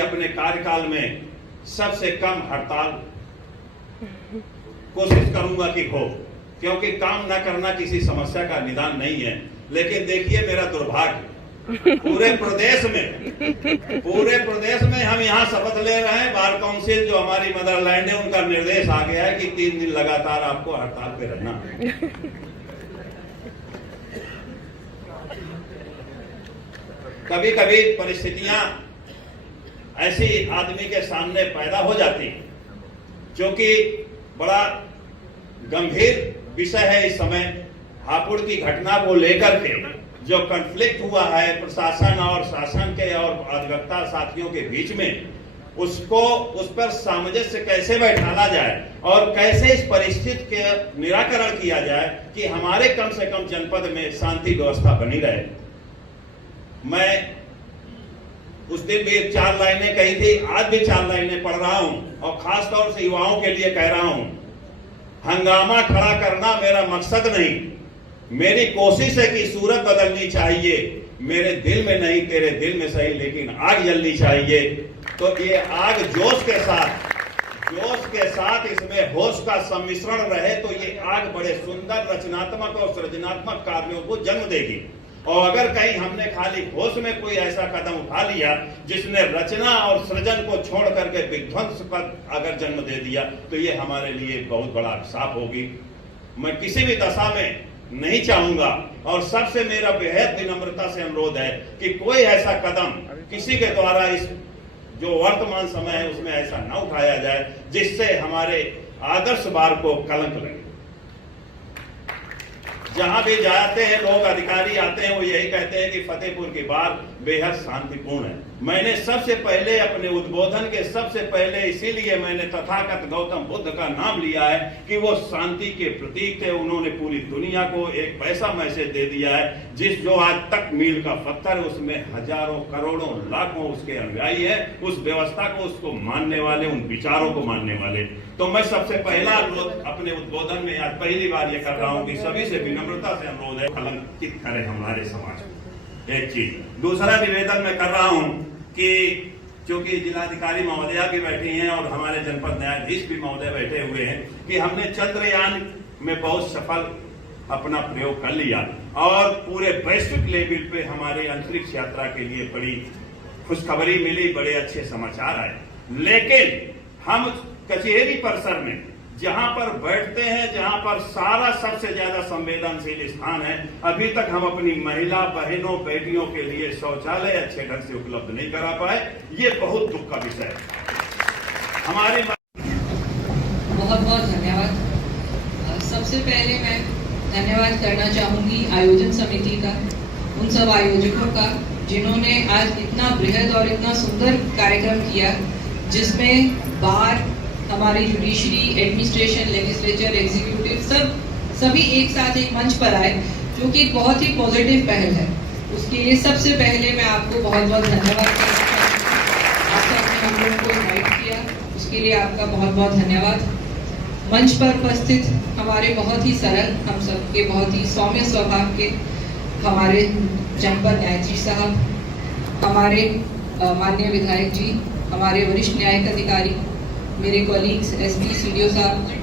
अपने कार्यकाल में सबसे कम हड़ताल कोशिश करूंगा कि हो, क्योंकि काम न करना किसी समस्या का निदान नहीं है। लेकिन देखिए मेरा दुर्भाग्य, पूरे प्रदेश में हम यहाँ शपथ ले रहे हैं। बार काउंसिल जो हमारी मदरलैंड है उनका निर्देश आ गया है कि 3 दिन लगातार आपको हड़ताल पे रहना। कभी कभी परिस्थितियां ऐसी आदमी के सामने पैदा हो जाती, जो कि बड़ा गंभीर विषय है इस समय। हापुड़ की घटना को लेकर के जो कॉन्फ्लिक्ट हुआ है प्रशासन और शासन के और अधिवक्ता साथियों के बीच में, उसको उस पर सामंजस्य कैसे बैठाना जाए और कैसे इस परिस्थिति के निराकरण किया जाए कि हमारे कम से कम जनपद में शांति व्यवस्था बनी रहे। मैं उस दिन भी 4 लाइनें कही थी, आज भी 4 लाइनें पढ़ रहा हूं और खास तौर से युवाओं के लिए कह रहा हूं। हंगामा खड़ा करना मेरा मकसद नहीं, मेरी कोशिश है कि सूरत बदलनी चाहिए। मेरे दिल में नहीं, तेरे दिल में सही, लेकिन आग जलनी चाहिए। तो ये आग जोश के साथ इसमें होश का सम्मिश्रण रहे तो ये आग बड़े सुंदर रचनात्मक और सृजनात्मक कार्यों को जन्म देगी। और अगर कहीं हमने खाली होश में कोई ऐसा कदम उठा लिया जिसने रचना और सृजन को छोड़ करके विध्वंस पर अगर जन्म दे दिया, तो ये हमारे लिए बहुत बड़ा अभिशाप होगी। मैं किसी भी दशा में नहीं चाहूंगा और सबसे मेरा बेहद विनम्रता से अनुरोध है कि कोई ऐसा कदम किसी के द्वारा इस जो वर्तमान समय है उसमें ऐसा न उठाया जाए जिससे हमारे आदर्श बार को कलंक लगे। जहां भी जाते हैं लोग, अधिकारी आते हैं, वो यही कहते हैं कि फतेहपुर की बार बेहद शांतिपूर्ण है। मैंने सबसे पहले अपने उद्बोधन के सबसे पहले इसीलिए मैंने तथागत गौतम बुद्ध का नाम लिया है कि वो शांति के प्रतीक थे। उन्होंने पूरी दुनिया को एक वैसा मैसेज दे दिया है जिस जो आज तक मील का पत्थर है, उसमें हजारों करोड़ों लाखों उसके अनुयायी है, उस व्यवस्था को, उसको मानने वाले, उन विचारों को मानने वाले। तो मैं सबसे पहला अनुरोध अपने उद्बोधन में आज पहली बार ये कर रहा हूं कि सभी से विनम्रता से अनुरोध है, कलंकित करे हमारे समाज को। एक चीज, दूसरा निवेदन मैं कर रहा हूं कि क्योंकि जिलाधिकारी महोदया भी बैठी हैं और हमारे जनपद न्यायाधीश भी महोदय बैठे हुए हैं, कि हमने चंद्रयान में बहुत सफल अपना प्रयोग कर लिया और पूरे वैश्विक लेवल पे हमारे अंतरिक्ष यात्रा के लिए बड़ी खुशखबरी मिली, बड़े अच्छे समाचार आए। लेकिन हम कचहरी परिसर में जहां पर बैठते हैं, जहां पर सारा सबसे ज्यादा संवेदनशील स्थान है, अभी तक हम अपनी महिला बहनों बेटियों के लिए शौचालय अच्छे ढंग से उपलब्ध नहीं करा पाए। ये बहुत दुख का विषय है। हमारी बहुत बहुत धन्यवाद। सबसे पहले मैं धन्यवाद करना चाहूंगी आयोजन समिति का, उन सब आयोजकों का जिन्होंने आज इतना बृहद और इतना सुंदर कार्यक्रम किया, जिसमें बार, हमारी जुडिशरी, एडमिनिस्ट्रेशन, लेजिस्लेचर, एग्जीक्यूटिव सभी एक साथ एक मंच पर आए, जो कि बहुत ही पॉजिटिव पहल है। उसके लिए सबसे पहले मैं आपको बहुत बहुत धन्यवाद करना चाहूँगी। आपने हम लोगों को इनवाइट किया, उसके लिए आपका बहुत बहुत धन्यवाद। मंच पर उपस्थित हमारे बहुत ही सरल, हम सबके बहुत ही सौम्य स्वभाव के हमारे जनपद न्यायाधीश साहब, हमारे माननीय विधायक जी, हमारे वरिष्ठ न्यायिक अधिकारी, मेरे कॉलीग्स, एसपी, सीडीओ साहब,